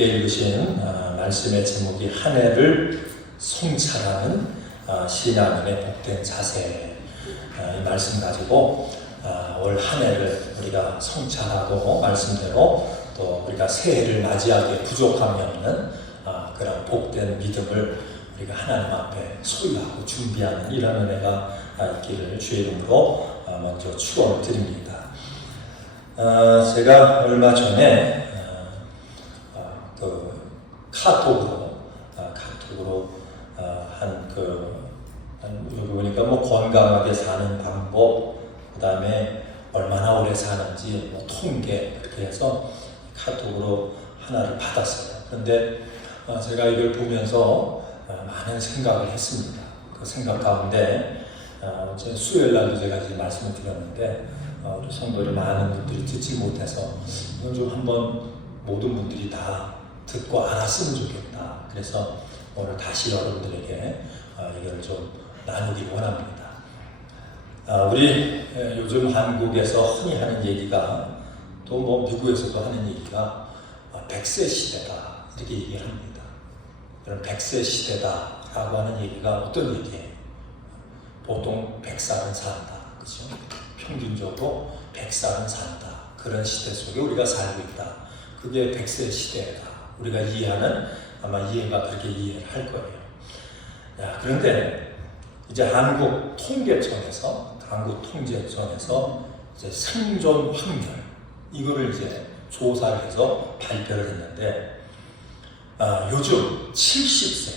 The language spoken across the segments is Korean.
함께 읽으신 말씀의 제목이 한 해를 성찰하는 신앙인의 복된 자세. 이 말씀 가지고 올 한 해를 우리가 성찰하고 말씀대로 또 우리가 새해를 맞이하기에 부족함이 없는 그런 복된 믿음을 우리가 하나님 앞에 소유하고 준비하는 이런 은혜가 있기를 주의 이름으로 먼저 축원을 드립니다. 제가 얼마 전에 카톡으로 여기 보니까 건강하게 사는 방법, 그 다음에 얼마나 오래 사는지 통계 그렇게 해서 카톡으로 하나를 받았어요. 그런데 제가 이걸 보면서 많은 생각을 했습니다. 그 생각 가운데 어제 수요일 날도 제가 이제 말씀을 드렸는데 우리 성도들 많은 분들이 듣지 못해서 이건 좀 한번 모든 분들이 다 듣고 알았으면 좋겠다. 그래서 오늘 다시 여러분들에게 이걸 좀 나누기를 원합니다. 우리 요즘 한국에서 흔히 하는 얘기가 또 미국에서도 하는 얘기가 100세 시대다 이렇게 얘기를 합니다. 그럼 100세 시대다라고 하는 얘기가 어떤 얘기예요? 보통 100살은 산다. 그렇죠? 평균적으로 100살은 산다. 그런 시대 속에 우리가 살고 있다. 그게 100세 시대다. 우리가 이해하는 아마 이해가 그렇게 이해를 할 거예요. 그런데 이제 한국 통계청에서 이제 생존 확률 이거를 이제 조사를 해서 발표를 했는데 요즘 70세,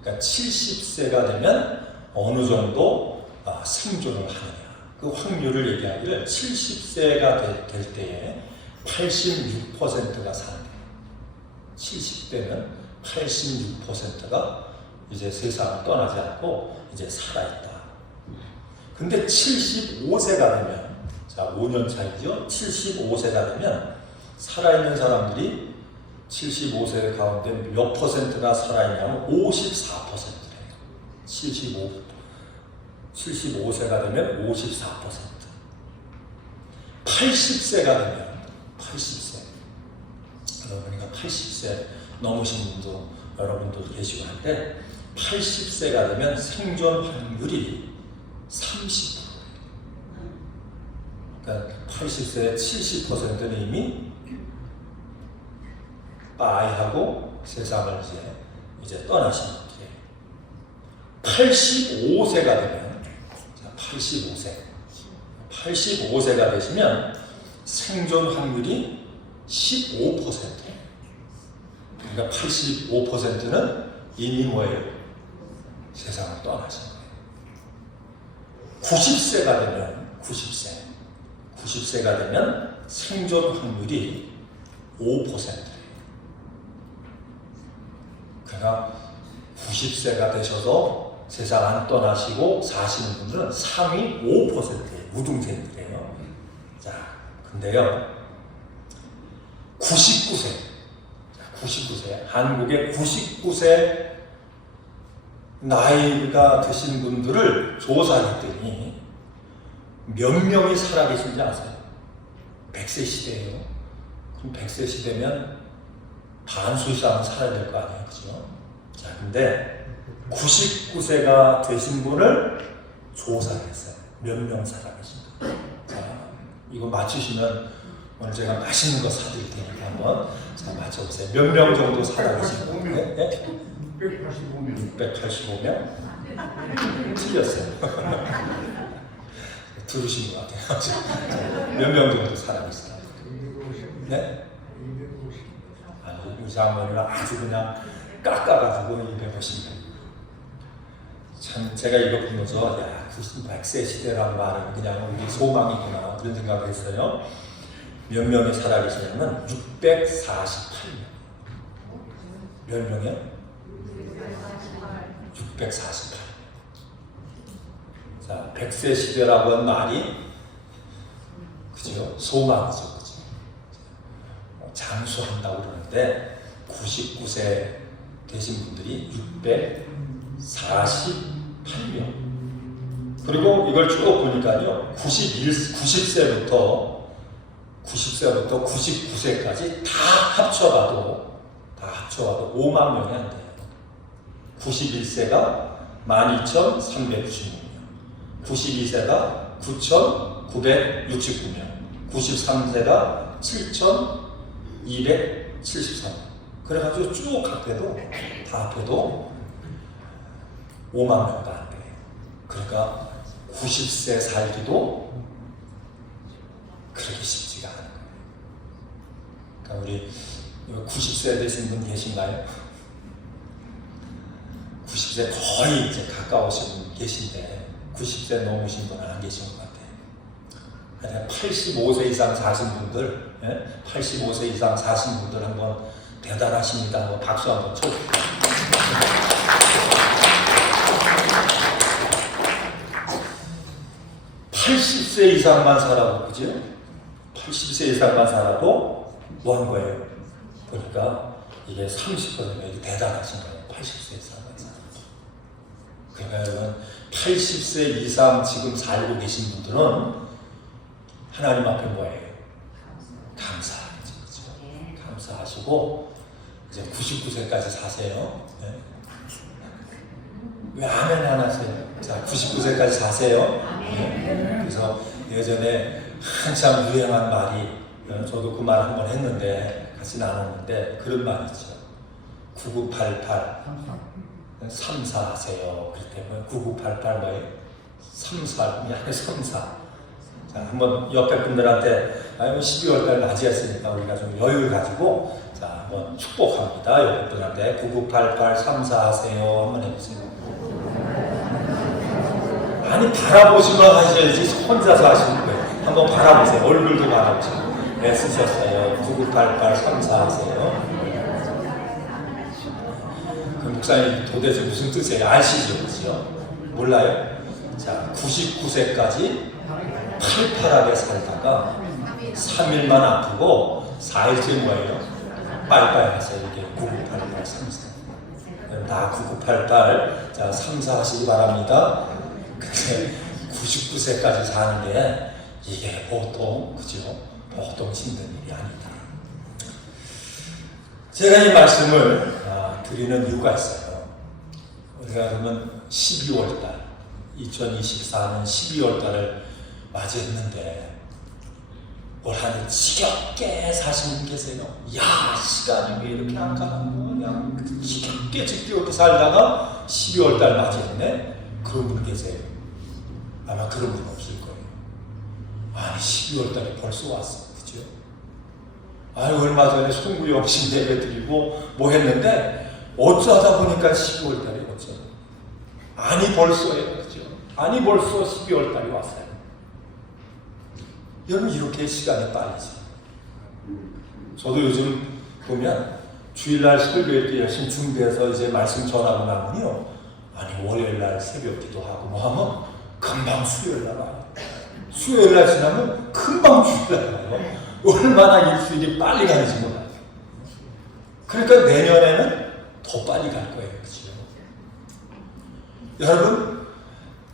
그러니까 70세가 되면 어느 정도 생존을 하느냐 그 확률을 얘기하기를 70세가 될 때에 86%가 사는 70대는 86%가 이제 세상을 떠나지 않고 이제 살아있다. 근데 75세가 되면, 자, 5년 차이죠? 75세가 되면 살아있는 사람들이 75세 가운데 몇 퍼센트가 살아있냐면 54%래요. 75세가 되면 54%. 80세가 되면 80세. 그러니까 80세 넘으신 분도 여러분도 계시고 한데 80세가 되면 생존 확률이 30%. 그러니까 80세의 70%는 이미 빠이하고 세상을 이제 떠나신 분들이에요. 85세가 되면 85세가 되시면 생존 확률이 15%. 그러니까 85%는 이미 뭐예요? 세상을 떠나신 거예요. 90세가 되면 생존 확률이 5%예요. 그러니까 90세가 되셔서 세상 안 떠나시고 사시는 분들은 상위 5%예요. 우등생들이에요. 자, 근데요, 99세, 한국의 99세 나이가 드신 분들을 조사했더니 몇 명이 살아계신지 아세요? 100세 시대예요. 그럼 100세 시대면 반수 이상 살아야 될 거 아니에요, 그죠? 자, 근데 99세가 되신 분을 조사했어요. 몇 명 살아계신가? 자, 이거 맞추시면 오늘 제가 맛있는 거 사드릴 테니까 한번 맞춰보세요. 몇 명 정도 살아계신 분? 685명? 틀렸어요. 들으신 것 같아요. 몇 명 정도 살아계시나요? 네? 우리 장모님은 아주 그냥 깎아가지고 250명. 참 제가 이거 보면서 100세 시대라는 말은 그냥 우리 소망이구나 그런 생각을 했어요. 몇 명이 살아계시냐면 648명. 몇 명이요? 648. 자, 100세 시대라고 한 말이 그죠? 소망이죠. 그죠? 장수한다고 그러는데 99세 되신 분들이 648명. 그리고 이걸 쭉 보니까요. 90세부터 99세까지 다 합쳐봐도 합쳐와도 5만 명이 안 돼요. 91세가 12,396명, 92세가 9,969명, 93세가 7,273명. 그래가지고 쭉 합해도 다 합해도 5만 명도 안 돼요. 그러니까 90세 살기도 그렇게 쉽지가 않은 거예요. 그러니까 우리 90세 되신 분 계신가요? 90세 거의 이제 가까우신 분 계신데 90세 넘으신 분은 안 계신 것 같아요. 85세 이상 사신 분들, 85세 이상 사신 분들 한번 대단하십니다. 한번 박수 한번 쳐주세요. 80세 이상만 살아도, 그죠? 80세 이상만 살아도 뭐 한 거예요? 보니까 이게 30%가 대단하신 거예요. 80세 이상만 살아도. 그러니까 여러분, 80세 이상 지금 살고 계신 분들은 하나님 앞에 뭐예요? 감사하죠. 그렇죠? 감사하시고 이제 99세까지 사세요. 네? 왜 아멘 안 하세요? 자, 99세까지 사세요. 네? 그래서 예전에 한참 유행한 말이, 저도 그 말 한번 했는데 같이 나눴는데 그런 말 있죠. 9988 34 하세요. 그럴 때 9988 뭐예요? 34, 약간 34. 자, 한번 옆에 분들한테 12월달 맞이했으니까 우리가 좀 여유를 가지고 자, 한번 축복합니다. 옆에 분들한테 9988 34 하세요. 한번 해보세요. 아니, 바라보시면 하셔야지 혼자서 하시는 거예요. 한번 바라보세요. 얼굴도 바라보시고. 네, 쓰셨어요. 9988 34 하세요. 그 목사님 도대체 무슨 뜻이에요? 아시죠? 그렇죠? 몰라요? 자, 99세까지 팔팔하게 살다가 3일만 아프고 4일째 뭐예요? 빨빨 하세요. 이게 9988 34. 다 9988 자, 34 하시기 바랍니다. 근데 99세까지 사는 게 이게 보통, 그죠? 보통 힘든 일이 아니다. 제가 이 말씀을 드리는 이유가 있어요. 우리가 그러면 12월달 2024년 12월달을 맞이했는데 올 한 해 지겹게 사시는 분 계세요. 야, 시간이 왜 이렇게 안 가는 거야? 지겹게 살다가 12월달 맞이했네? 그런 분 계세요. 아마 그런 분 없을 거예요. 아니, 12월달이 벌써 왔어. 그죠? 아유, 얼마 전에 송구영신 예배 드리고 뭐 했는데 어쩌다 보니까 12월달이 어쩌다. 아니, 벌써예요. 그죠? 아니, 벌써 12월달이 왔어요. 여러분, 이렇게 시간이 빨리죠. 저도 요즘 보면 주일날 설교회 때 열심히 준비해서 이제 말씀 전하고 나면요, 아니, 월요일날 새벽 기도하고 뭐 하면 금방 수요일날 와요. 수요일날 지나면 금방 주일날 와요. 얼마나 일주일이 빨리 가는지 몰라요. 그러니까 내년에는 더 빨리 갈 거예요. 그렇죠? 여러분,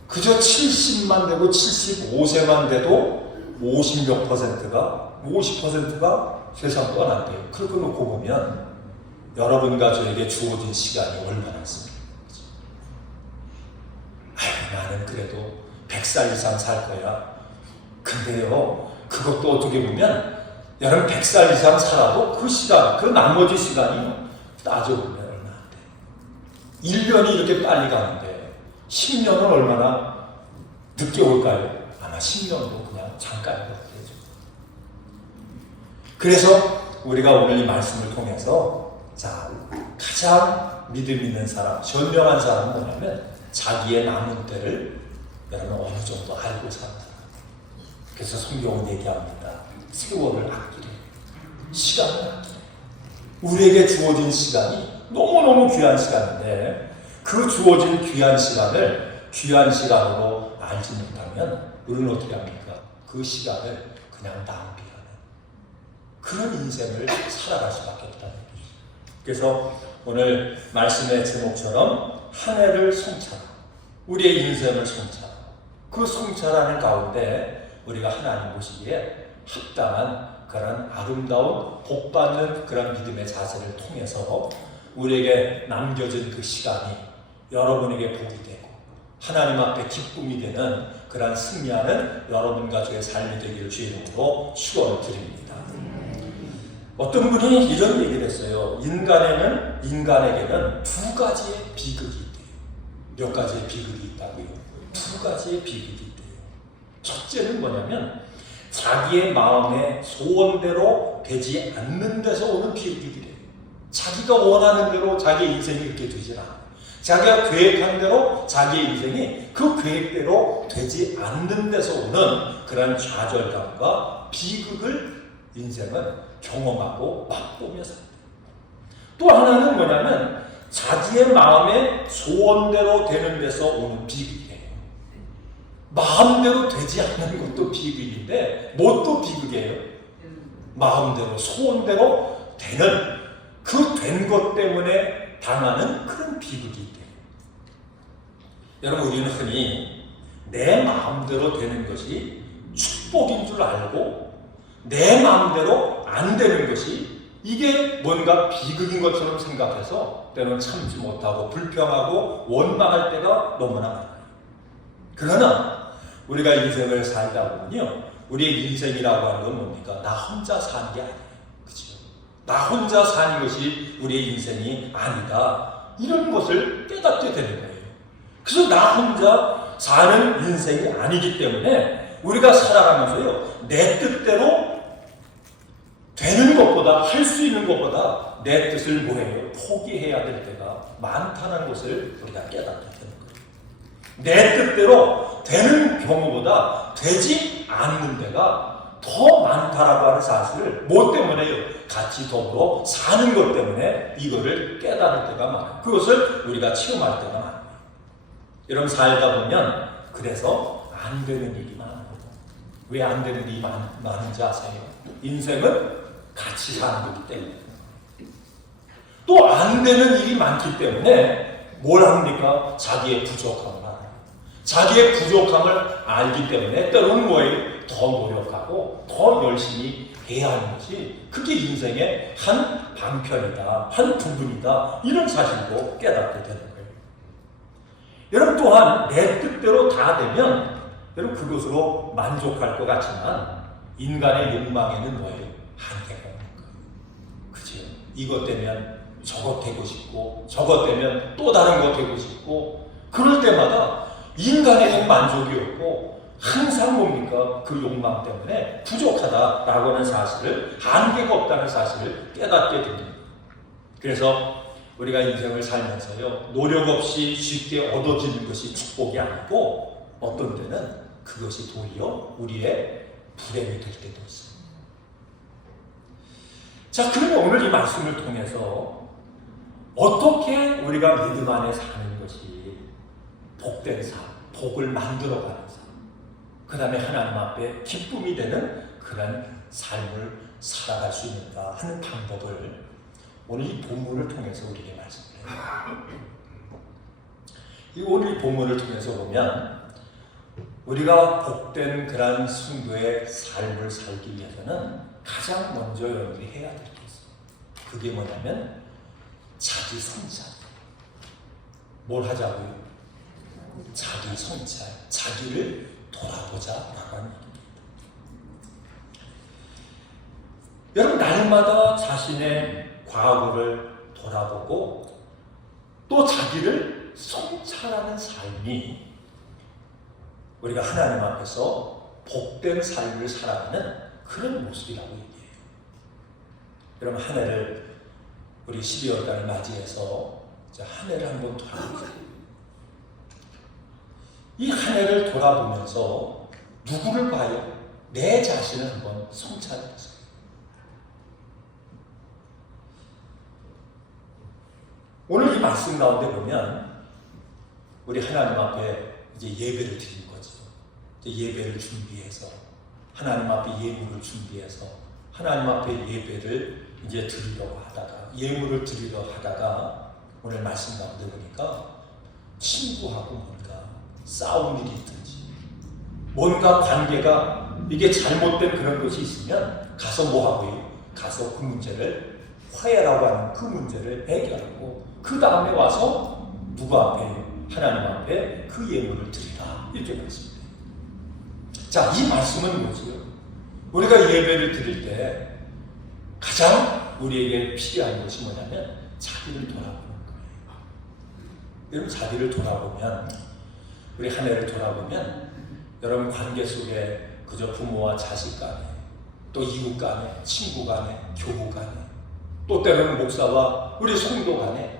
그저 70만 되고 75세만 돼도 50몇 %가 세상 떠난대요. 그렇게 놓고 보면 여러분과 저에게 주어진 시간이 얼마나 있습니까? 아유, 나는 그래도 100살 이상 살 거야. 근데요, 그것도 어떻게 보면 여러분 100살 이상 살아도 그 시간, 그 나머지 시간이 따져보면 얼마 안 돼. 1년이 이렇게 빨리 가는데 10년은 얼마나 늦게 올까요? 아마 10년도 그냥 잠깐인 것 같아요. 그래서 우리가 오늘 이 말씀을 통해서 자, 가장 믿음 있는 사람, 현명한 사람은 뭐냐면 자기의 남은 때를 여러분 어느 정도 알고 사는 사람. 그래서 성경은 얘기합니다. 세월을 아끼래. 시간을 아끼래. 우리에게 주어진 시간이 너무너무 귀한 시간인데 그 주어진 귀한 시간을 귀한 시간으로 알지 못하면 우리는 어떻게 합니까? 그 시간을 그냥 낭비하는 그런 인생을 살아갈 수밖에 없다는 얘기죠. 그래서 오늘 말씀의 제목처럼 한 해를 성찰하고 우리의 인생을 성찰하고 그 성찰하는 가운데 우리가 하나님 보시기에 합당한 그런 아름다운 복받는 그런 믿음의 자세를 통해서 우리에게 남겨진 그 시간이 여러분에게 복이 되고 하나님 앞에 기쁨이 되는 그러한 승리하는 여러분 가족의 삶이 되기를 주의 이름으로 축원을 드립니다. 어떤 분이 이런 얘기를 했어요. 인간에게는 두 가지의 비극이 있대요. 몇 가지의 비극이 있다고요? 두 가지의 비극이 있대요. 첫째는 뭐냐면 자기의 마음의 소원대로 되지 않는 데서 오는 비극이래요. 자기가 원하는 대로 자기의 인생이 이렇게 되질 않아요. 자기가 계획한 대로 자기의 인생이 그 계획대로 되지 않는 데서 오는 그런 좌절감과 비극을 인생은 경험하고 맛보며 산다. 또 하나는 뭐냐면 자기의 마음의 소원대로 되는 데서 오는 비극이에요. 마음대로 되지 않는 것도 비극인데 뭣도 비극이에요? 마음대로 소원대로 되는 그 된 것 때문에 당하는 그런 비극이 있대요. 여러분, 우리는 흔히 내 마음대로 되는 것이 축복인 줄 알고 내 마음대로 안 되는 것이 이게 뭔가 비극인 것처럼 생각해서 때로는 참지 못하고 불평하고 원망할 때가 너무나 많아요. 그러나 우리가 인생을 살다 보면요, 우리의 인생이라고 하는 건 뭡니까? 나 혼자 사는 게 아니에요. 그렇죠? 나 혼자 사는 것이 우리의 인생이 아니다. 이런 것을 깨닫게 되는 거예요. 그래서 나 혼자 사는 인생이 아니기 때문에 우리가 살아가면서요, 내 뜻대로 되는 것보다, 할 수 있는 것보다 내 뜻을 뭐해요? 포기해야 될 때가 많다는 것을 우리가 깨닫게 되는 거예요. 내 뜻대로 되는 경우보다 되지 않는 데가 더 많다라고 하는 사실을 뭐 때문에요? 같이 더불어 사는 것 때문에 이거를 깨달을 때가 많아요. 그것을 우리가 체험할 때가 많아요. 여러분, 살다 보면 그래서 안 되는 일이 많아요. 왜 안 되는 일이 많은지 아세요? 인생은 같이 사는 거기 때문에. 또 안 되는 일이 많기 때문에 뭘 합니까? 자기의 부족함을 알아요. 자기의 부족함을 알기 때문에 때로는 뭐예요? 더 노력하고 더 열심히 해야 하는 것이 그게 인생의 한 방편이다, 한 부분이다, 이런 사실도 깨닫게 되는 거예요. 여러분, 또한 내 뜻대로 다 되면 여러분 그것으로 만족할 것 같지만 인간의 욕망에는 뭐예요? 한계가 있는 거예요. 그죠? 이것 되면 저것 되고 싶고 저것 되면 또 다른 것 되고 싶고 그럴 때마다 인간에게 만족이 없고 항상 뭡니까? 그 욕망 때문에 부족하다라고 하는 사실을, 한계가 없다는 사실을 깨닫게 됩니다. 그래서 우리가 인생을 살면서요, 노력 없이 쉽게 얻어지는 것이 축복이 아니고 어떤 때는 그것이 도리어 우리의 불행이 될 때도 있습니다. 자, 그러면 오늘 이 말씀을 통해서 어떻게 우리가 믿음 안에 사는 것이 복된 삶, 복을 만들어가는 삶, 그 다음에 하나님 앞에 기쁨이 되는 그런 삶을 살아갈 수 있는가 하는 방법을 오늘 이 본문을 통해서 우리에게 말씀해요. 오늘 이 본문을 통해서 보면 우리가 복된 그런 성도의 삶을 살기 위해서는 가장 먼저 여러분이 해야 될 게 있어요. 그게 뭐냐면 자기 성찰. 뭘 하자고요? 자기 성찰. 자기를 돌아보자라고 하는 얘기입니다. 여러분, 날마다 자신의 과거를 돌아보고 또 자기를 성찰하는 삶이 우리가 하나님 앞에서 복된 삶을 살아가는 그런 모습이라고 얘기해요. 여러분, 한 해를 우리 12월달을 맞이해서 한 해를 한번 돌아보세요. 이 한 해를 돌아보면서 누구를 봐요? 내 자신을 한번 성찰해보세요. 오늘 이 말씀 가운데 보면 우리 하나님 앞에 이제 예배를 드릴 거죠. 이제 예배를 준비해서 하나님 앞에 예물을 준비해서 하나님 앞에 예배를 이제 드리려고 하다가 예물을 드리려 하다가 오늘 말씀 가운데 보니까 친구하고 뭔가 싸운 일이 있든지 뭔가 관계가 이게 잘못된 그런 것이 있으면 가서 뭐 하고요? 가서 그 문제를 화해라고 하는 그 문제를 해결하고 그 다음에 와서 누구 앞에? 하나님 앞에 그 예물을 드리라. 이렇게 말씀드려요. 자, 이 말씀은 뭐지요? 우리가 예배를 드릴 때 가장 우리에게 필요한 것이 뭐냐면 자기를 돌아보는 거예요. 여러분, 자기를 돌아보면, 우리 한 해를 돌아보면 여러분 관계 속에 그저 부모와 자식 간에, 또 이웃 간에, 친구 간에, 교우 간에, 또 때로는 목사와 우리 성도 간에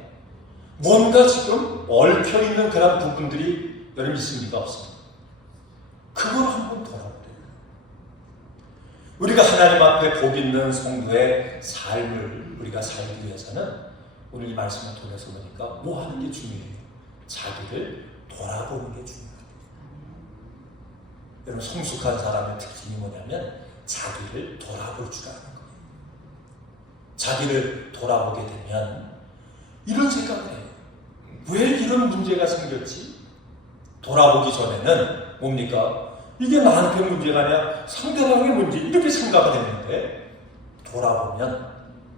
뭔가 지금 얽혀있는 그런 부분들이 여러분 있습니까? 없습니까? 그걸 한번 돌아보래요. 우리가 하나님 앞에 복 있는 성도의 삶을 우리가 살기 위해서는 오늘 이 말씀을 통해서 보니까 뭐 하는 게 중요해요? 자기를 돌아보는 게 중요해요. 여러분, 성숙한 사람의 특징이 뭐냐면 자기를 돌아볼 줄 아는 거예요. 자기를 돌아보게 되면 이런 생각을 해요. 왜 이런 문제가 생겼지? 돌아보기 전에는 뭡니까? 이게 나한테 문제가 아니라 상대방의 문제, 이렇게 생각을 했는데 돌아보면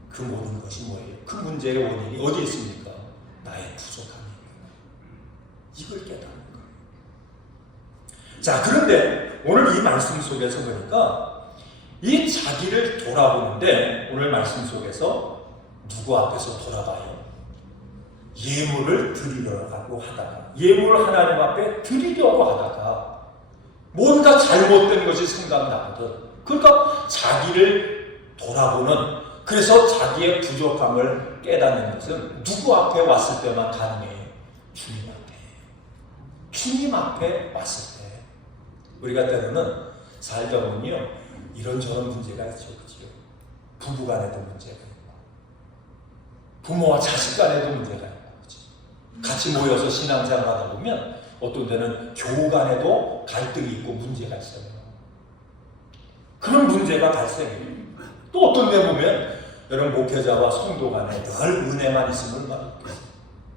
그 모든 것이 뭐예요? 그 문제의 원인이 어디에 있습니까? 나의 부족함이에요. 이걸 깨닫는 거예요. 자, 그런데 오늘 이 말씀 속에서 보니까 이 자기를 돌아보는데 오늘 말씀 속에서 누구 앞에서 돌아봐요? 예물을 드리려고 하다가, 예물을 하나님 앞에 드리려고 하다가 뭔가 잘못된 것이 생각나거든. 그러니까 자기를 돌아보는, 그래서 자기의 부족함을 깨닫는 것은 누구 앞에 왔을 때만 가능해요? 주님 앞에. 주님 앞에 왔을 때. 우리가 때로는 살다 보면요, 이런저런 문제가 있죠. 그죠? 부부 간에도 문제가 있고, 부모와 자식 간에도 문제가 있고, 그죠? 같이 모여서 신앙생활 하다 보면 어떤 데는 교우 간에도 갈등이 있고 문제가 있어요. 그런 문제가 발생해요. 또 어떤 데 보면 여러분, 목회자와 성도 간에 늘 은혜만 있으면 말이겠어요.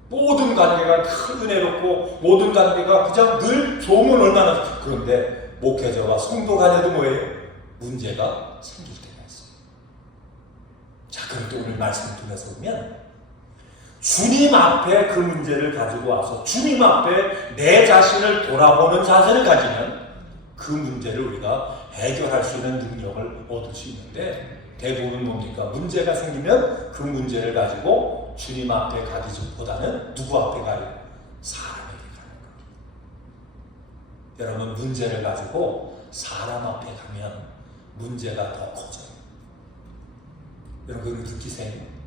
모든 관계가 큰 은혜롭고 모든 관계가 그냥 늘 좋으면 얼마나. 그런데 목회자와 성도 간에도 뭐예요? 문제가 생길 때가 있어요. 자, 그럼 또 오늘 말씀 통해서 보면 주님 앞에 그 문제를 가지고 와서 주님 앞에 내 자신을 돌아보는 자세를 가지면 그 문제를 우리가 해결할 수 있는 능력을 얻을 수 있는데, 대부분 뭡니까? 문제가 생기면 그 문제를 가지고 주님 앞에 가기보다는 누구 앞에 가요? 사람에게 가는 거예요. 여러분, 문제를 가지고 사람 앞에 가면 문제가 더 커져요. 여러분, 그걸 느끼세요?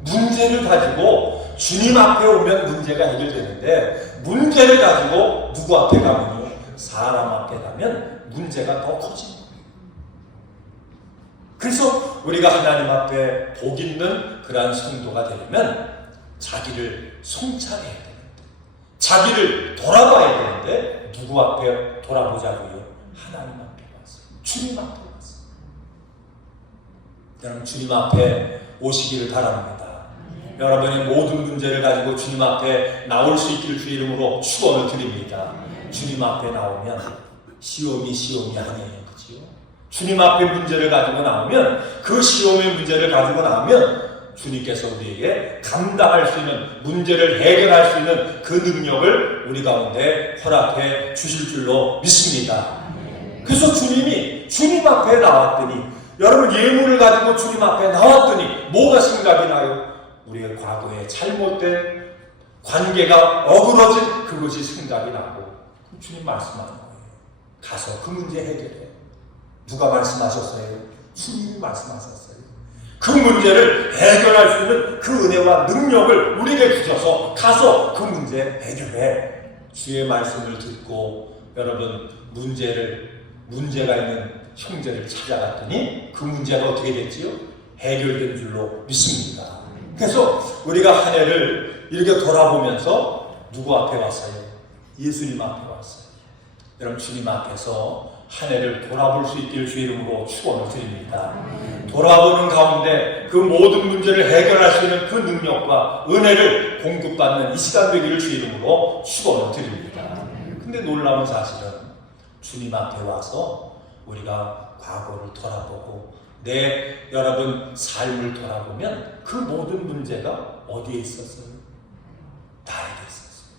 문제를 가지고 주님 앞에 오면 문제가 해결되는데, 문제를 가지고 누구 앞에 가면요? 사람 앞에 가면 문제가 더 커집니다. 그래서 우리가 하나님 앞에 복 있는 그러한 성도가 되려면 자기를 성찰해야 되는데, 자기를 돌아봐야 되는데 누구 앞에 돌아보자고요? 하나님 앞에 와서, 주님 앞에 와서. 여러분, 주님 앞에 오시기를 바랍니다. 여러분의 모든 문제를 가지고 주님 앞에 나올 수 있기를 주 이름으로 축원을 드립니다. 주님 앞에 나오면 시험이 아니에요. 그렇죠? 주님 앞에 문제를 가지고 나오면, 그 시험의 문제를 가지고 나오면 주님께서 우리에게 감당할 수 있는, 문제를 해결할 수 있는 그 능력을 우리 가운데 허락해 주실 줄로 믿습니다. 그래서 주님이 주님 앞에 나왔더니, 여러분 예물을 가지고 주님 앞에 나왔더니 뭐가 생각이 나요? 우리의 과거에 잘못된 관계가 어그러진 그것이 생각이 나고, 주님 말씀하는 거예요. 가서 그 문제 해결해. 누가 말씀하셨어요? 주님이 말씀하셨어요. 그 문제를 해결할 수 있는 그 은혜와 능력을 우리에게 주셔서 가서 그 문제 해결해. 주의 말씀을 듣고 여러분, 문제가 있는 형제를 찾아갔더니 그 문제가 어떻게 됐지요? 해결된 줄로 믿습니다. 그래서 우리가 한 해를 이렇게 돌아보면서 누구 앞에 왔어요? 예수님 앞에 왔어요. 여러분, 주님 앞에서 한 해를 돌아볼 수 있기를 주 이름으로 축원을 드립니다. 돌아보는 가운데 그 모든 문제를 해결할 수 있는 그 능력과 은혜를 공급받는 이 시간 되기를 주 이름으로 축원을 드립니다. 근데 놀라운 사실은 주님 앞에 와서 우리가 과거를 돌아보고 내 여러분 삶을 돌아보면 그 모든 문제가 어디에 있었어요? 나에게 있었어요.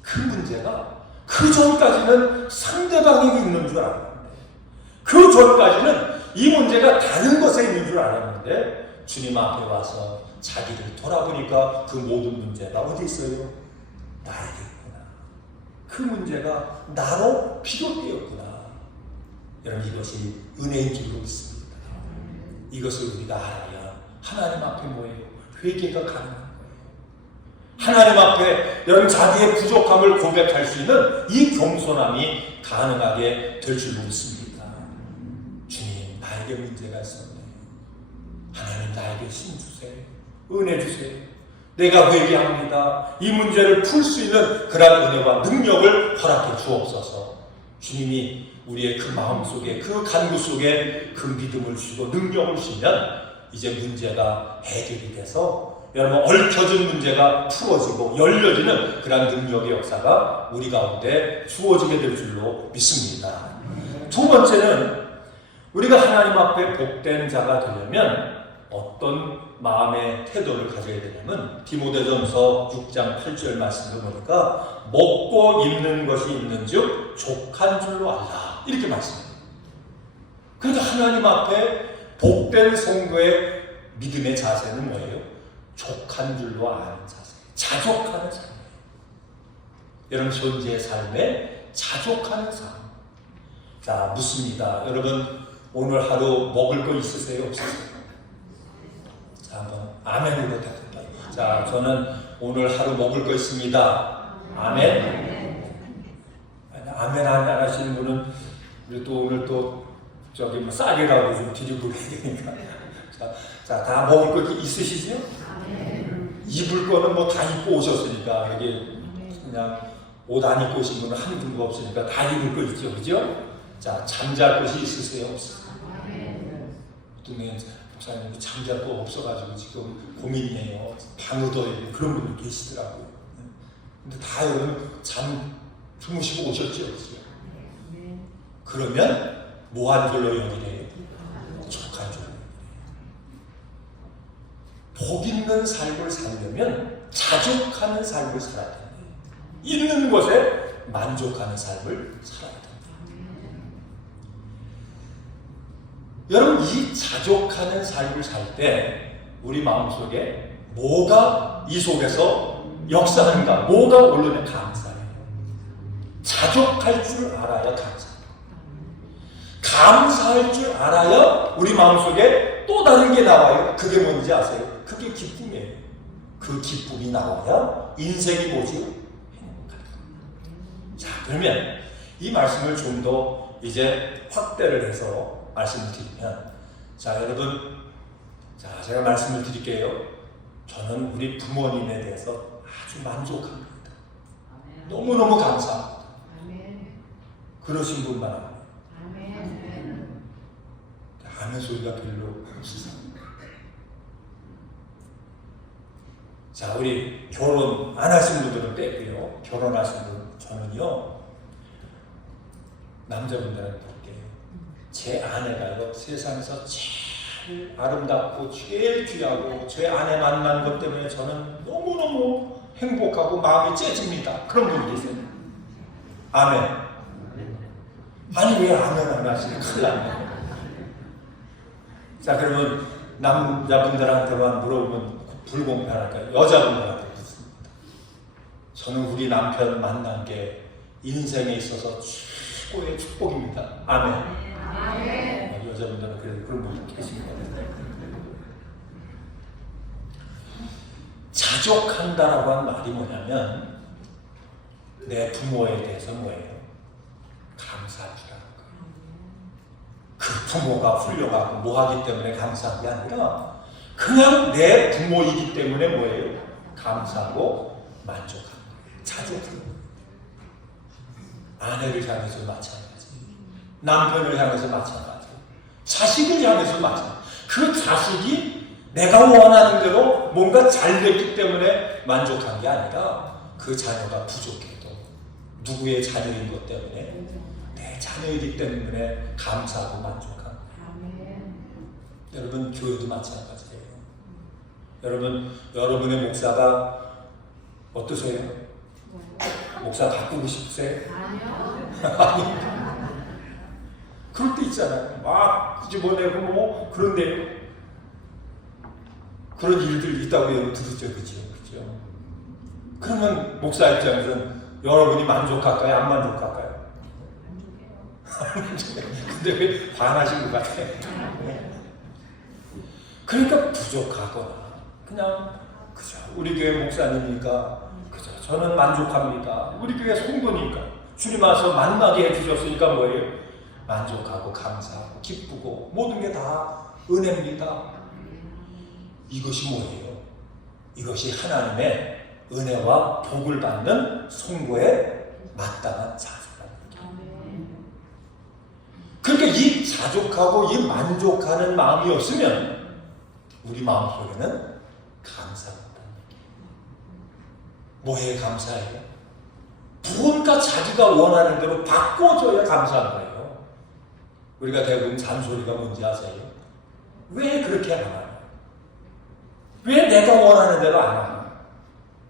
그 문제가 그 전까지는 상대방에게 있는 줄 알았는데, 그 전까지는 이 문제가 다른 것에 있는 줄 알았는데, 주님 앞에 와서 자기를 돌아보니까 그 모든 문제가 어디 있어요? 나에게 있구나. 그 문제가 나로 비롯되었구나. 여러분, 이것이 은혜인 줄로 믿습니다. 이것을 우리가 알아야 하나님 앞에 뭐예요? 회개가 가능한 거예요. 하나님 앞에 여러분 자기의 부족함을 고백할 수 있는 이 겸손함이 가능하게 될 줄로 믿습니다. 주님, 나에게 문제가 있었네. 하나님, 나에게 힘 주세요. 은혜 주세요. 내가 회개합니다. 이 문제를 풀 수 있는 그런 은혜와 능력을 허락해 주옵소서. 주님이 우리의 그 마음 속에, 그 간구 속에 그 믿음을 주고 능력을 주면 이제 문제가 해결이 돼서 여러분 얽혀진 문제가 풀어지고 열려지는 그런 능력의 역사가 우리 가운데 주어지게 될 줄로 믿습니다. 두 번째는 우리가 하나님 앞에 복된 자가 되려면 어떤 마음의 태도를 가져야 되냐면 디모데전서 6장 8절 말씀을 보니까 먹고 입는 것이 있는즉 족한 줄로 알라, 이렇게 말씀해요. 그러니까 하나님 앞에 복된 성도의 믿음의 자세는 뭐예요? 족한 줄로 아는 자세, 자족하는 삶. 여러분 현재의 삶에 자족하는 삶. 자, 묻습니다. 여러분 오늘 하루 먹을 거 있으세요? 없으세요? 자, 한번 아멘으로 대답해요. 자, 저는 오늘 하루 먹을 거 있습니다. 아멘. 아멘 안 하시는 분은 우리 또 오늘 또 저기 뭐 쌀이라고 좀 뒤집고 계니까. 자, 다 먹을 거 있으시죠? 입을 거는 뭐 다 입고 오셨으니까, 여기 그냥 옷 안 입고 오신 분은 한 분도 없으니까 다 입을 거 있죠, 그죠? 자, 잠잘 곳이 있으세요? 없으세요? 어떤 목사님 잠잘 거 없어가지고 지금 고민이에요. 방으더에 그런 분들 계시더라고요. 근데 다 여러분 주무시고 오셨죠, 그죠? 그러면 뭐한 줄로 여기래요? 족한 줄로. 복 있는 삶을 살려면 자족하는 삶을 살아야 됩니다. 있는 것에 만족하는 삶을 살아야 됩니다. 여러분, 이 자족하는 삶을 살 때 우리 마음속에 뭐가 이 속에서 역사하는가, 뭐가 오르면 감사해요. 자족할 줄 알아야 감사해요. 감사할 줄 알아야 우리 마음속에 또 다른 게 나와요. 그게 뭔지 아세요? 그게 기쁨이에요. 그 기쁨이 나와야 인생이 뭐죠? 행복하다. 자, 그러면 이 말씀을 좀 더 이제 확대를 해서 말씀을 드리면, 자, 여러분, 자, 제가 말씀을 드릴게요. 저는 우리 부모님에 대해서 아주 만족합니다. 너무너무 감사합니다. 그러신 분만 합니다. 아멘 소리가 별로 없으세요. 자, 우리 결혼 안 하신 분들은 빼고요. 결혼하신 분, 저는요, 남자분들한테 볼게요. 제 아내가요, 세상에서 제일 아름답고 제일 귀하고 제 아내 만난 것 때문에 저는 너무너무 행복하고 마음이 째집니다. 그런 분이 계세요. 아멘. 아니, 왜 아멘 안 하시는? 큰일 났네. 자, 그러면 남자분들한테만 물어보면 불공평할까요? 여자분들한테 묻습니다. 저는 우리 남편 만난 게 인생에 있어서 최고의 축복입니다. 아멘. 아멘. 여자분들은 그래도 그런 분이 계십니다. 자족한다라고 한 말이 뭐냐면 내 부모에 대해서 뭐예요? 감사할 줄 아는 거예요. 그 부모가 훌륭하고 뭐하기 때문에 감사한 게 아니라 그냥 내 부모이기 때문에 뭐예요? 감사하고 만족하는 거예요. 자족하는 거예요. 아내를 향해서 마찬가지, 남편을 향해서 마찬가지, 자식을 향해서 마찬가지. 그 자식이 내가 원하는 대로 뭔가 잘 됐기 때문에 만족한 게 아니라 그 자녀가 부족해도 누구의 자녀인 것 때문에 내 자녀이기 때문에 감사하고 만족한 거예요. 목사님들도 마찬가지예요. 여러분의 목사가 어떠세요? 목사 바꾸고 싶으세요? 아니요. 그럴 때 있잖아요. 막 끄집어내고 뭐 그런데요. 그런 일들이 있다고 여러분 들었죠, 그죠? 그러면 목사 입장에서는 여러분이 만족할까요? 안 만족할까요? 근데 왜 반하신 것 같아요? 그러니까 부족하거나 그냥 그죠. 우리 교회 목사님이니까 그죠. 저는 만족합니다. 우리 교회 성도니까 주님 와서 만나게 해주셨으니까 뭐예요? 만족하고 감사하고 기쁘고 모든 게 다 은혜입니다. 이것이 뭐예요? 이것이 하나님의 은혜와 복을 받는 성도의 마땅한 자세입니다. 그러니까 이 자족하고 이 만족하는 마음이 없으면 우리 마음속에는 감사가 없다는 얘기예요. 뭐에 감사해요? 무언가 자기가 원하는 대로 바꿔줘야 감사한 거예요. 우리가 대부분 잔소리가 뭔지 아세요? 왜 그렇게 안 하냐? 왜 내가 원하는 대로 안 하냐?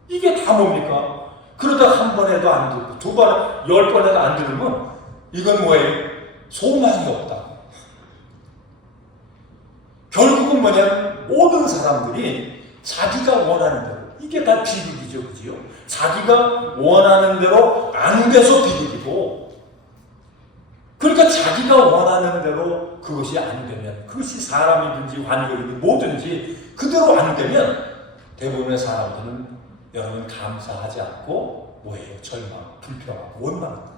이게 다 뭡니까? 그러다 한 번 해도 안 들고 두 번, 10번 해도 안 들으면 이건 뭐예요? 소망이 없다. 결국은 뭐냐면 모든 사람들이 자기가 원하는 대로 이게 다 비극이죠. 그지요? 자기가 원하는 대로 안 돼서 비극이고 그러니까 자기가 원하는 대로 그것이 안 되면 그것이 사람이든지 환경이든지 뭐든지 그대로 안 되면 대부분의 사람들은 여러분 감사하지 않고 뭐예요? 절망, 불평하고 원망한다.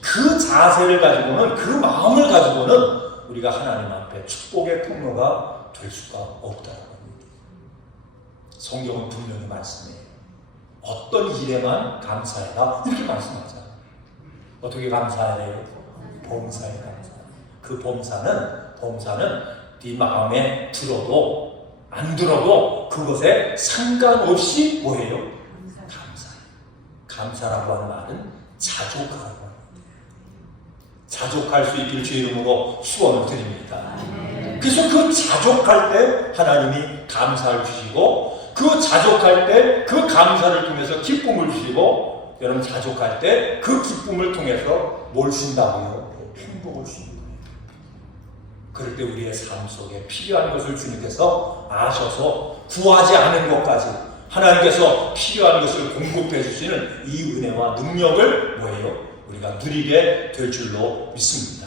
그 자세를 가지고는 그 마음을 가지고는 우리가 하나님 앞에 축복의 통로가 될 수가 없다는 겁니다. 성경은 분명히 말씀해요. 어떤 일에만 감사해라 이렇게 말씀하잖아요. 어떻게 감사해야 돼요? 범사에 감사. 그 범사는 네 마음에 들어도 안 들어도 그것에 상관없이 뭐예요? 감사해요. 감사라고 하는 말은 자족하라고 합니다. 자족할 수 있길 주 이름으로 축원을 드립니다. 그래서 그 자족할 때 하나님이 감사를 주시고 그 자족할 때 그 감사를 통해서 기쁨을 주시고 여러분 자족할 때 그 기쁨을 통해서 뭘 주신다고요? 행복을 주신다. 그럴 때 우리의 삶 속에 필요한 것을 주님께서 아셔서 구하지 않은 것까지 하나님께서 필요한 것을 공급해 주시는 이 은혜와 능력을 뭐예요? 우리가 누리게 될 줄로 믿습니다.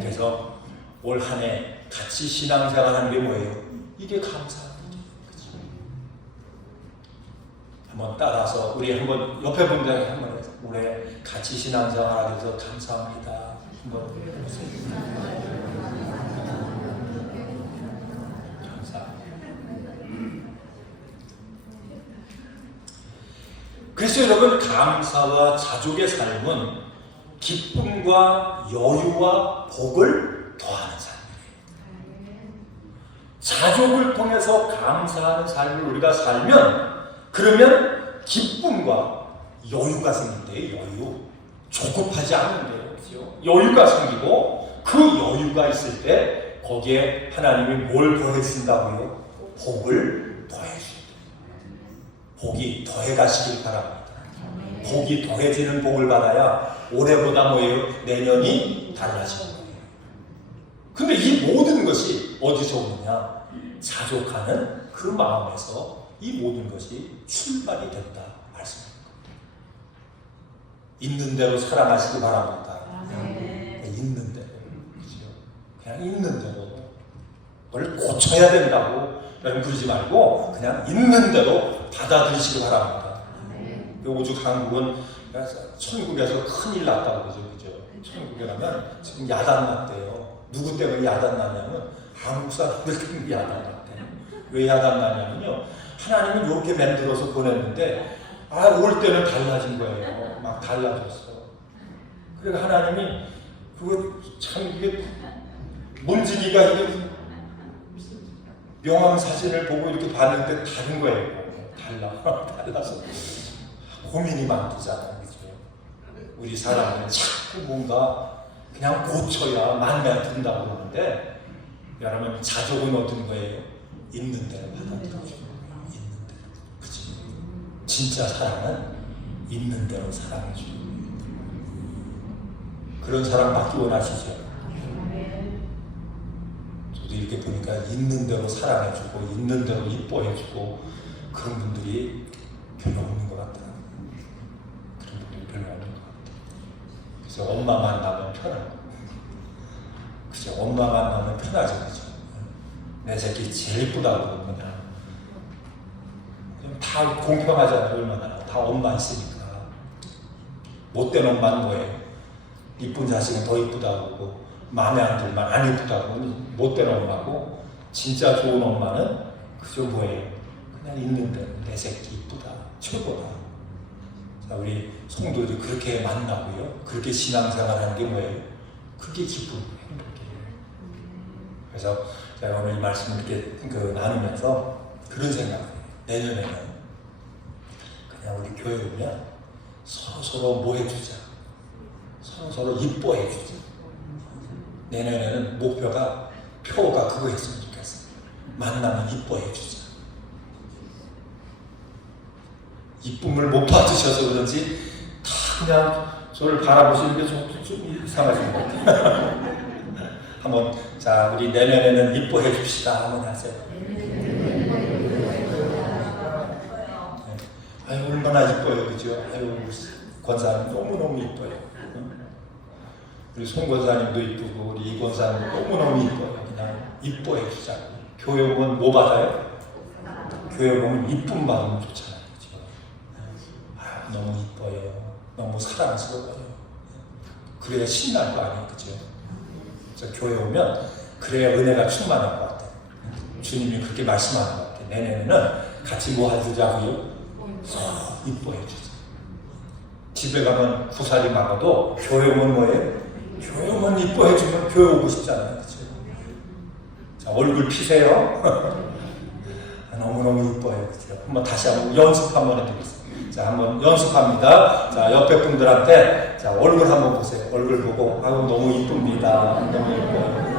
그래서 올 한 해 같이 신앙생활하는 게 뭐예요? 이게 감사합니다. 한번 따라서 우리 한번 옆에 분들에게 한번 해서 올해 같이 신앙생활하게 돼서 감사합니다. 한번 해보세요. 그래서 여러분 감사와 자족의 삶은 기쁨과 여유와 복을 더하는 삶이에요. 자족을 통해서 감사하는 삶을 우리가 살면 그러면 기쁨과 여유가 생긴대요. 여유. 조급하지 않는데요. 그렇죠? 여유가 생기고 그 여유가 있을 때 거기에 하나님이 뭘 더해준다고요? 복을 더해준다. 복이 더해가시길 바랍니다. 복이 더해지는 복을 받아야 올해보다 뭐예요? 내년이 달라지는 거예요. 근데 이 모든 것이 어디서 오느냐? 자족하는 그 마음에서 이 모든 것이 출발이 된다 말씀입니다. 있는 대로 살아가시기 바랍니다. 있는 대로. 그냥 있는 대로. 뭘 고쳐야 된다고 그러지 말고 그냥 있는 대로 받아들이시기 바랍니다. 오죽 한국은 천국에서 큰일 났다고 그러죠. 천국에 가면 지금 야단 났대요. 누구 때문에 야단 났냐면 한국 사람들 때문에 야단 났대요. 왜 야단 났냐면요. 하나님은 이렇게 만들어서 보냈는데 올 때는 달라진 거예요. 막 달라졌어. 그러니까 하나님이 그거 참 이게 문지기가 이게 명함 사진을 보고 이렇게 봤는데 다른 거예요. 달라서 고민이 많잖아요. 그죠? 우리 사람은 자꾸 뭔가 그냥 고쳐야 마음에 든다고 그러는데 여러분 자족은 얻은 거예요. 있는 대로 받아들여주는 거예요. 있는 대로. 그치? 진짜 사랑은 있는 대로 사랑해주는 거예요. 그런 사랑 받기 원하시죠? 저도 이렇게 보니까 있는 대로 사랑해주고 있는 대로 이뻐해주고 그런 분들이 별로 없는 것 같더라고요. 그런 분들이 별로 없는 것 같아요. 그래서 엄마 만나면 편하고, 그죠? 엄마 만나면 편하죠, 그죠? 내 새끼 제일 이쁘다고 그냥 다 공평하잖아요. 얼마나 다 엄마 있으니까. 못된 엄마는 뭐예요? 이쁜 자식은 더 이쁘다고 그러고 마음에 안 들면 안 이쁘다고 못된 엄마고, 진짜 좋은 엄마는 그저 뭐예요? 그냥 있는 대로 내 새끼 이쁘다, 최고다. 자, 우리 성도들이 그렇게 만나고요, 그렇게 신앙생활하는 게 뭐예요? 그게 기쁨이에요, 행복이에요. 그래서 제가 오늘 이 말씀을 이렇게 나누면서 그런 생각을 해요. 내년에는 그냥 우리 교회 오면 서로 뭐 해주자, 서로 이뻐해주자. 내년에는 목표가, 표가 그거 했으면 좋겠어요. 만나면 이뻐해주자. 이쁨을 못 받으셔서 그런지 다 그냥 저를 바라보시는 게 좀 이상하신 것 같아요. 한번, 자, 우리 내년에는 이뻐해 줍시다. 한번 하세요. 아유, 얼마나 이뻐요, 그죠? 아유, 권사님 너무너무 이뻐요. 우리 송 권사님도 이쁘고, 우리 이 권사님 너무너무 이뻐요. 그냥 이뻐해 주자. 교회 오면 뭐 받아요? 교회 오면 이쁨 받으면 좋잖아요, 그죠? 아유, 너무 이뻐요. 너무 사랑스러워요. 그래야 신날 거 아니에요, 그죠? 교회 오면 그래야 은혜가 충만할 것 같아요. 주님이 그렇게 말씀하는 것 같아요. 내년에는 같이 뭐 해주자고요? 이뻐해 주자. 집에 가면 구살이 막아도 교회 오면 뭐예요? 교회 오면 이뻐해 주면 교회 오고 싶잖아요. 그렇죠? 자, 얼굴 피세요. 너무너무 이뻐요. 그렇죠? 한번 다시 한번 연습 한번 해드리겠습니다. 자, 한번 연습합니다. 자, 옆에 분들한테 자, 얼굴 한번 보세요. 얼굴 보고, 아유, 너무 이쁩니다. 너무 이뻐요.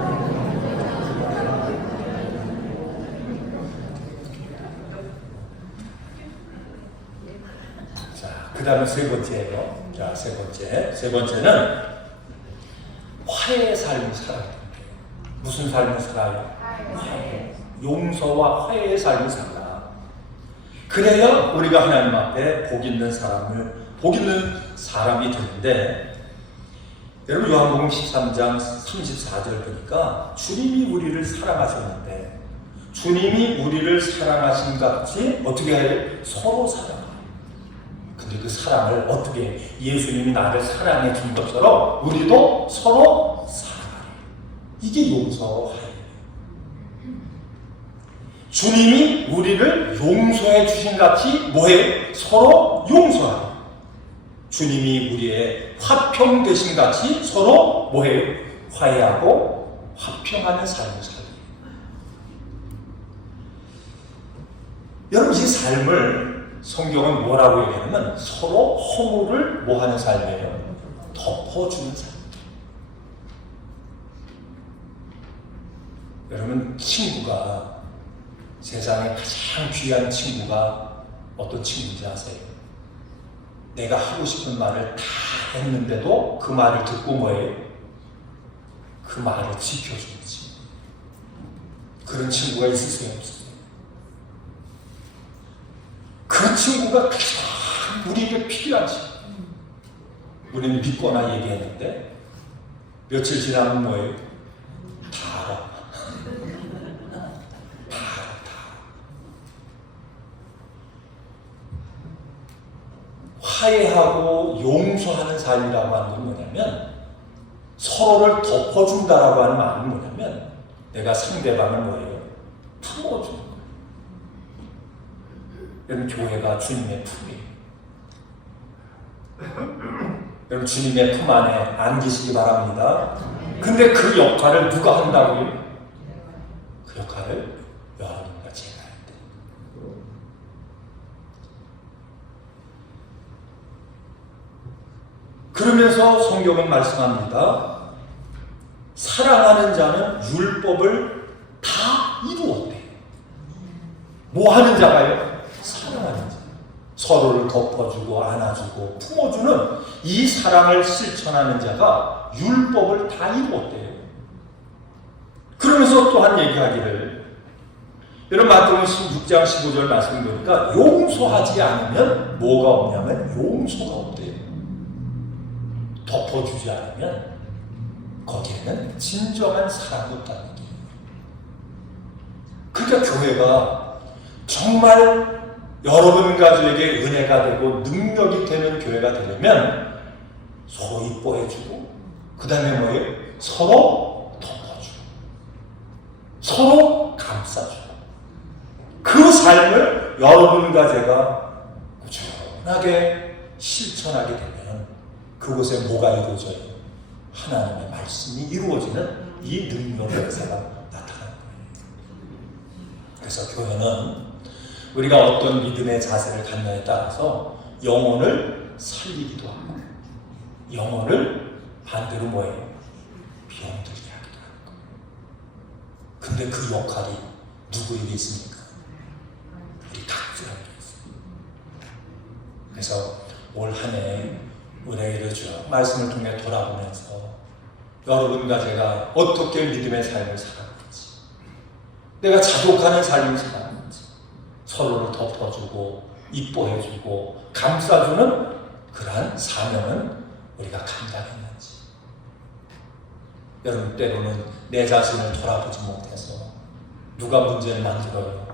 자, 그 다음에 세 번째예요. 자, 세 번째는 화해의 삶을 살아야 돼요. 무슨 삶을 살아요? 화해. 용서와 화해의 삶을 살아. 그래야 우리가 하나님 앞에 복 있는 사람이 되는데, 여러분 요한복음 13장 34절 보니까 주님이 우리를 사랑하셨는데, 주님이 우리를 사랑하신 같이 어떻게 해요? 서로 사랑해요. 근데 그 사랑을 어떻게, 예수님이 나를 사랑해 준 것처럼 우리도 서로 사랑해요. 이게 용서예요. 주님이 우리를 용서해 주신 같이 뭐해요? 서로 용서하고, 주님이 우리의 화평 되신 같이 서로 뭐해요? 화해하고 화평하는 삶을 살아요. 여러분, 이 삶을 성경은 뭐라고 얘기하냐면 서로 허물을 뭐하는 삶이에요? 덮어주는 삶. 여러분, 친구가, 세상에 가장 귀한 친구가 어떤 친구인지 아세요? 내가 하고 싶은 말을 다 했는데도 그 말을 듣고 뭐예요? 그 말을 지켜주는 친구. 그런 친구가 있으세요? 없으세요? 그 친구가 가장 우리에게 필요한 친구. 우리는 믿거나 얘기했는데 며칠 지나면 뭐예요? 다 알아. 화해하고 용서하는 삶이라고 하는 건 뭐냐면, 서로를 덮어준다라고 하는 말은 뭐냐면, 내가 상대방을 뭐예요? 품어주는 거예요. 여러분, 교회가 주님의 품이에요. 여러분, 주님의 품 안에 안기시기 바랍니다. 근데 그 역할을 누가 한다고요? 그 역할을 여러분과 제가 해야 돼요. 그러면서 성경은 말씀합니다. 사랑하는 자는 율법을 뭐 하는 자가요? 사랑하는 자. 서로를 덮어주고 안아주고 품어주는 이 사랑을 실천하는 자가 율법을 다 이루었대요. 그러면서 또한 얘기하기를, 여러분 마태복음 16장 15절 말씀 보니까 용서하지 않으면 뭐가 없냐면 용서가 없대요. 덮어주지 않으면 거기에는 진정한 사랑이 없다는 얘기예요. 그러니까 교회가 정말 여러분 가족에게 은혜가 되고 능력이 되는 교회가 되려면 서로 이뻐해주고, 그 다음에 뭐예요? 서로 덮어주고 서로 감싸주고, 그 삶을 여러분과 제가 꾸준하게 실천하게 되면 그곳에 뭐가 이루어져요? 하나님의 말씀이 이루어지는 이 능력의 역사가 나타나는 거예요. 그래서 교회는 우리가 어떤 믿음의 자세를 갖느냐에 따라서 영혼을 살리기도 하고, 영혼을 반대로 뭐예요? 병들게 하기도 하는 거예요. 근데 그 역할이 누구에게 있습니까? 우리 각자에게 있습니다. 그래서 올 한 해 은혜를 쭉 말씀을 통해 돌아보면서 여러분과 제가 어떻게 믿음의 삶을 살았는지, 내가 자족하는 삶을 살았는지, 서로를 덮어주고 이뻐해주고 감싸주는 그러한 사명은 우리가 감당했는지. 여러분, 때로는 내 자신을 돌아보지 못해서 누가 문제를 만들어요?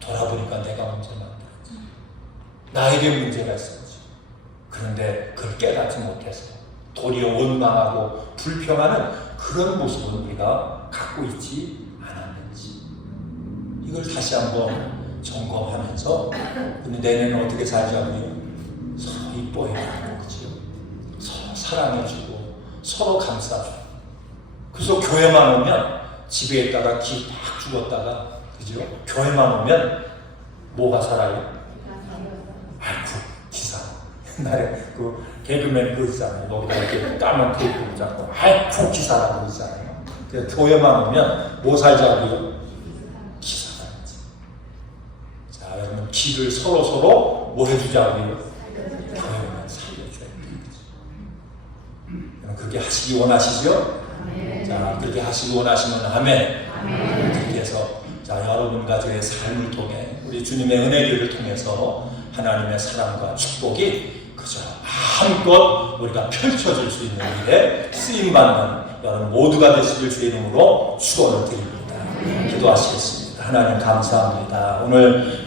돌아보니까 내가 문제를 만들었지. 나에게 문제가 있었지. 그런데 그걸 깨닫지 못해서 도리어 원망하고 불평하는 그런 모습을 우리가 갖고 있지 않았는지, 이걸 다시 한번 점검하면서 내년은 어떻게 살자고요? 서로 이뻐해주고, 그죠? 서로 사랑해주고 서로 감싸주고. 그래서 교회만 오면 집에 있다가 기 팍 죽었다가, 그죠? 교회만 오면 뭐가 살아요? 아이고 기사. 옛날에 그 개그맨 그 있잖아요. 여기다 이렇게 까만 테이프 붙잡고 아이고 기사라고 있잖아요. 그래서 교회만 오면 뭐 살자고요? 기사 살지. 자, 여러분 기를 서로 뭐 해주자고요? 교회만 살려줘야 되겠죠. 그렇게 하시기 원하시죠? 자, 그렇게 하시기 원하시면 아멘. 그렇게 해서 자, 여러분과 저의 삶을 통해 우리 주님의 은혜를 통해서 하나님의 사랑과 축복이 그저 마음껏 우리가 펼쳐질 수 있는 일에 쓰임받는 여러분 모두가 되시길 주의 이름으로 축원을 드립니다. 기도하시겠습니다. 하나님 감사합니다. 오늘